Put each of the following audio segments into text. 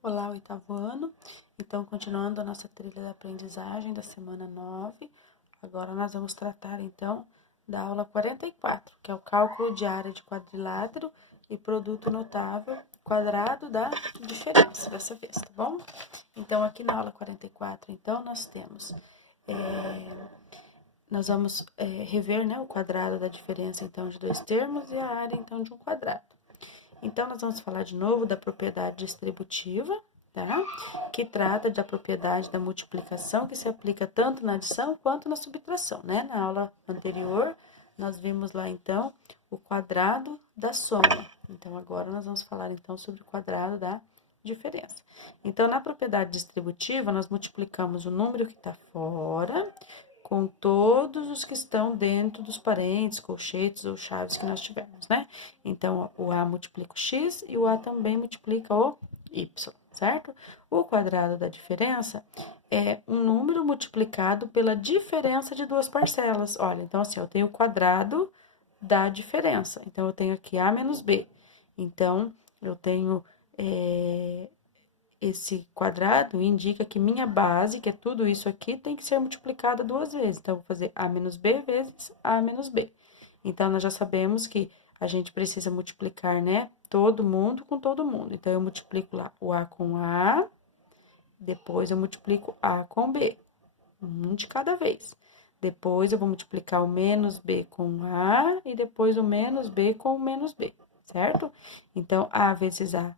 Olá, oitavo ano. Então, continuando a nossa trilha da aprendizagem da semana 9, agora nós vamos tratar, então, da aula 44, que é o cálculo de área de quadrilátero e produto notável quadrado da diferença, dessa vez, tá bom? Então, aqui na aula 44, então, nós vamos rever, né, o quadrado da diferença, então, de dois termos e a área, então, de um quadrado. Então, nós vamos falar de novo da propriedade distributiva, tá? Que trata da propriedade da multiplicação, que se aplica tanto na adição quanto na subtração, né? Na aula anterior, nós vimos lá, então, o quadrado da soma. Então, agora nós vamos falar, então, sobre o quadrado da diferença. Então, na propriedade distributiva, nós multiplicamos o número que está fora com todos os que estão dentro dos parênteses, colchetes ou chaves que nós tivermos, né? Então, o A multiplica o X e o A também multiplica o Y, certo? O quadrado da diferença é um número multiplicado pela diferença de duas parcelas. Olha, então assim, eu tenho o quadrado da diferença. Então, eu tenho aqui A menos B. Então, eu tenho esse quadrado indica que minha base, que é tudo isso aqui, tem que ser multiplicada duas vezes. Então, eu vou fazer A menos B vezes A menos B. Então, nós já sabemos que a gente precisa multiplicar, né, todo mundo com todo mundo. Então, eu multiplico lá o A com A, depois eu multiplico A com B, um de cada vez. Depois, eu vou multiplicar o menos B com A e depois o menos B com o menos B, certo? Então, A vezes A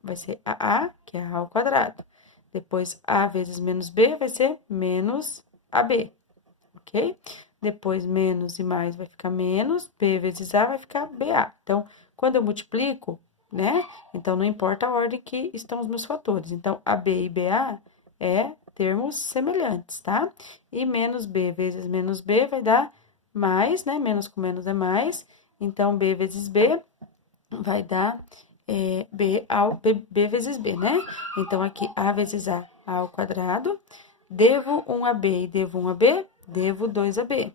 vai ser AA, que é A ao quadrado. Depois, A vezes menos B vai ser menos AB, ok? Depois, menos e mais vai ficar menos, B vezes A vai ficar BA. Então, quando eu multiplico, né? Então, não importa a ordem que estão os meus fatores. Então, AB e BA é termos semelhantes, tá? E menos B vezes menos B vai dar mais, né? Menos com menos é mais. Então, B vezes B vai dar B vezes B, né? Então, aqui, A vezes A ao quadrado. Devo 1 a B e devo 1 a B, devo 2 a B.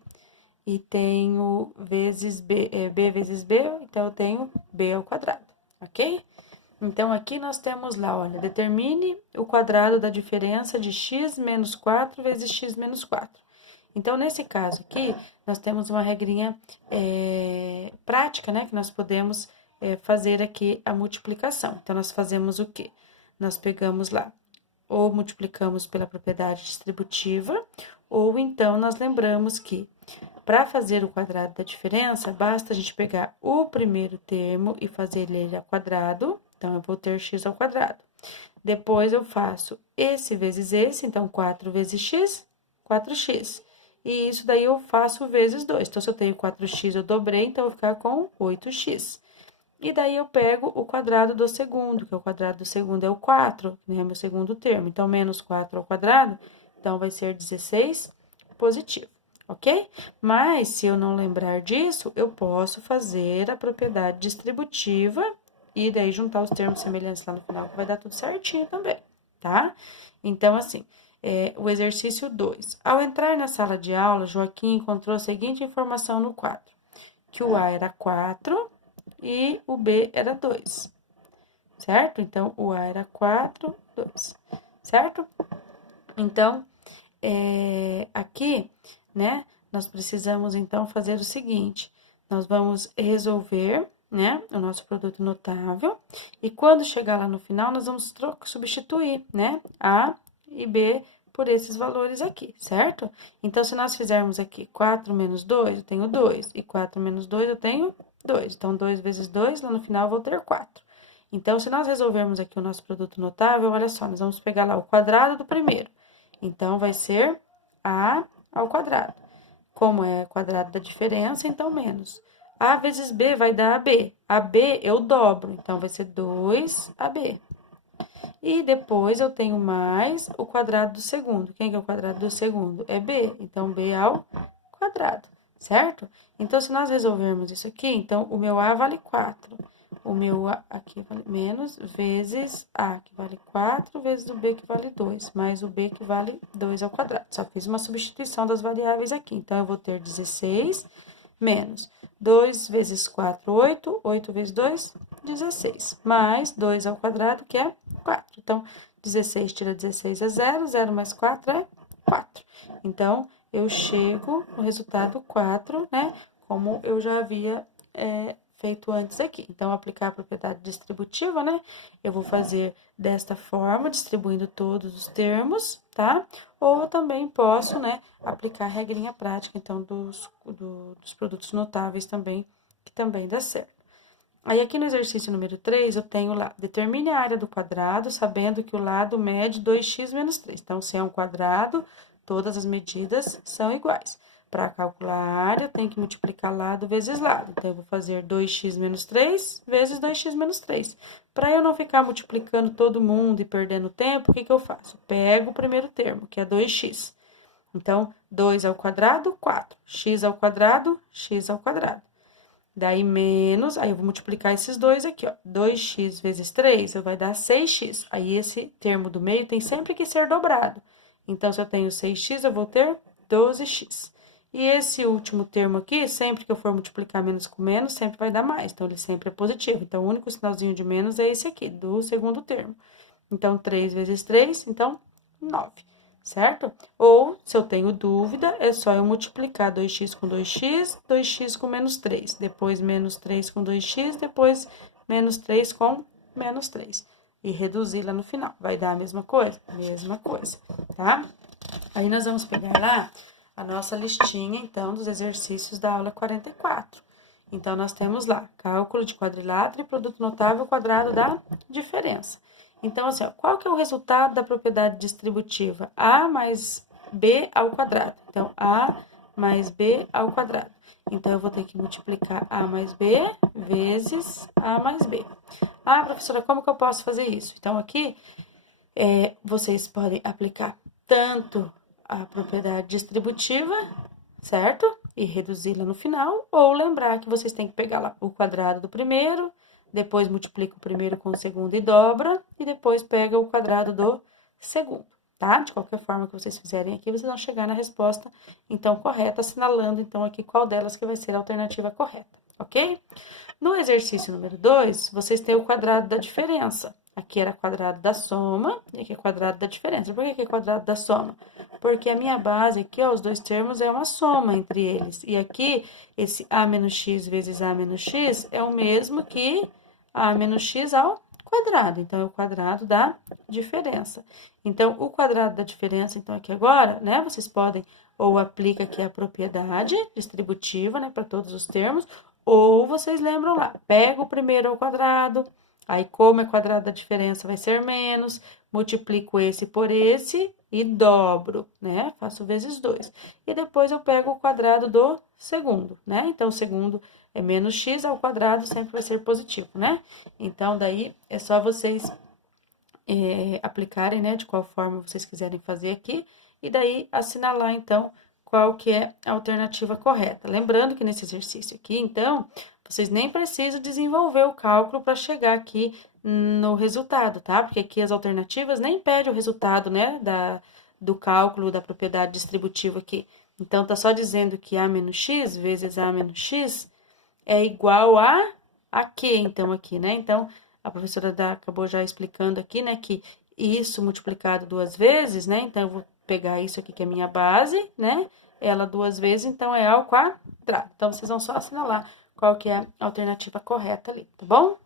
E tenho vezes B vezes B, então eu tenho B ao quadrado, ok? Então, aqui nós temos lá, olha, determine o quadrado da diferença de x menos 4 vezes x menos 4. Então, nesse caso aqui, nós temos uma regrinha prática, né, que nós podemos fazer aqui a multiplicação. Então, nós fazemos o quê? Nós pegamos lá, ou multiplicamos pela propriedade distributiva, ou então nós lembramos que para fazer o quadrado da diferença, basta a gente pegar o primeiro termo e fazer ele ao quadrado. Então, eu vou ter x ao quadrado. Depois, eu faço esse vezes esse, então, 4 vezes x, 4x. E isso daí eu faço vezes 2. Então, se eu tenho 4x, eu dobrei, então, eu vou ficar com 8x. E daí, eu pego o quadrado do segundo, que o quadrado do segundo é o 4, né? Meu segundo termo. Então, menos 4 ao quadrado, então, vai ser 16 positivo, ok? Mas, se eu não lembrar disso, eu posso fazer a propriedade distributiva e daí juntar os termos semelhantes lá no final, que vai dar tudo certinho também, tá? Então, assim, o exercício 2. Ao entrar na sala de aula, Joaquim encontrou a seguinte informação no quadro: que o A era 4 e o B era 2, certo? Então, o A era 4, 2, certo? Então, aqui, né, nós precisamos, então, fazer o seguinte: nós vamos resolver, né, o nosso produto notável, e quando chegar lá no final, nós vamos substituir, né, A e B por esses valores aqui, certo? Então, se nós fizermos aqui 4 menos 2, eu tenho 2, e 4 menos 2, eu tenho 2. Então, 2 vezes 2, lá no final, eu vou ter 4. Então, se nós resolvermos aqui o nosso produto notável, olha só, nós vamos pegar lá o quadrado do primeiro. Então, vai ser A ao quadrado. Como é quadrado da diferença, então menos. A vezes B vai dar AB. AB eu dobro, então vai ser 2AB. E depois eu tenho mais o quadrado do segundo. Quem que é o quadrado do segundo? É B, então B ao quadrado, certo? Então, se nós resolvermos isso aqui, então o meu A vale 4. O meu A aqui vale menos vezes A, que vale 4, vezes o B, que vale 2, mais o B, que vale 2 ao quadrado. Só fiz uma substituição das variáveis aqui. Então, eu vou ter 16 menos 2 vezes 4, 8. 8 vezes 2, 16. Mais 2 ao quadrado, que é 4. Então, 16 tira 16 é 0, 0 mais 4 é 4. Então, eu chego no resultado 4, né? Como eu já havia feito antes aqui. Então, aplicar a propriedade distributiva, né? Eu vou fazer desta forma, distribuindo todos os termos, tá? Ou eu também posso, né, aplicar a regrinha prática, então, dos produtos notáveis também, que também dá certo. Aí, aqui no exercício número 3, eu tenho lá, determine a área do quadrado, sabendo que o lado mede 2x menos 3. Então, se é um quadrado, todas as medidas são iguais. Para calcular a área, eu tenho que multiplicar lado vezes lado. Então, eu vou fazer 2x menos 3 vezes 2x menos 3. Para eu não ficar multiplicando todo mundo e perdendo tempo, o que eu faço? Pego o primeiro termo, que é 2x. Então, 2 ao quadrado, 4. X ao quadrado, x ao quadrado. Daí, menos, aí eu vou multiplicar esses dois aqui, ó. 2x vezes 3 vai dar 6x. Aí, esse termo do meio tem sempre que ser dobrado. Então, se eu tenho 6x, eu vou ter 12x. E esse último termo aqui, sempre que eu for multiplicar menos com menos, sempre vai dar mais. Então, ele sempre é positivo. Então, o único sinalzinho de menos é esse aqui, do segundo termo. Então, 3 vezes 3, então, 9, certo? Ou, se eu tenho dúvida, é só eu multiplicar 2x com 2x, 2x com menos 3. Depois, menos 3 com 2x, depois, menos 3 com menos 3. E reduzir lá no final. Vai dar a mesma coisa? Mesma coisa, tá? Aí, nós vamos pegar lá a nossa listinha, então, dos exercícios da aula 44. Então, nós temos lá, cálculo de quadrilátero e produto notável quadrado da diferença. Então, assim, ó, qual que é o resultado da propriedade distributiva? A mais B ao quadrado. Então, A mais B ao quadrado. Então, eu vou ter que multiplicar A mais B vezes A mais B. Ah, professora, como que eu posso fazer isso? Então, aqui, vocês podem aplicar tanto a propriedade distributiva, certo? E reduzi-la no final, ou lembrar que vocês têm que pegar lá o quadrado do primeiro, depois multiplica o primeiro com o segundo e dobra, e depois pega o quadrado do segundo, tá? De qualquer forma que vocês fizerem aqui, vocês vão chegar na resposta, então, correta, assinalando, então, aqui qual delas que vai ser a alternativa correta, ok? No exercício número 2, vocês têm o quadrado da diferença. Aqui era quadrado da soma, e aqui é quadrado da diferença. Por que aqui é quadrado da soma? Porque a minha base aqui, ó, os dois termos é uma soma entre eles. E aqui, esse a menos x vezes a menos x é o mesmo que a menos x ao quadrado. Então, é o quadrado da diferença. Então, o quadrado da diferença, então, aqui agora, né, vocês podem ou aplica aqui a propriedade distributiva, né, para todos os termos, ou vocês lembram lá, pega o primeiro ao quadrado, aí como é quadrado da diferença vai ser menos, multiplico esse por esse e dobro, né? Faço vezes 2. E depois eu pego o quadrado do segundo, né? Então, o segundo é menos x ao quadrado, sempre vai ser positivo, né? Então, daí é só vocês aplicarem, né? De qual forma vocês quiserem fazer aqui. E daí assinalar, então, qual que é a alternativa correta. Lembrando que nesse exercício aqui, então, vocês nem precisam desenvolver o cálculo para chegar aqui no resultado, tá? Porque aqui as alternativas nem pedem o resultado, né, do cálculo da propriedade distributiva aqui. Então, tá só dizendo que A menos X vezes A menos X é igual a quê, então, aqui, né? Então, a professora acabou já explicando aqui, né, que isso multiplicado 2 vezes, né? Então, eu vou pegar isso aqui que é a minha base, né? Ela 2 vezes, então, é ao quadrado. Então, vocês vão só assinalar qual que é a alternativa correta ali, tá bom?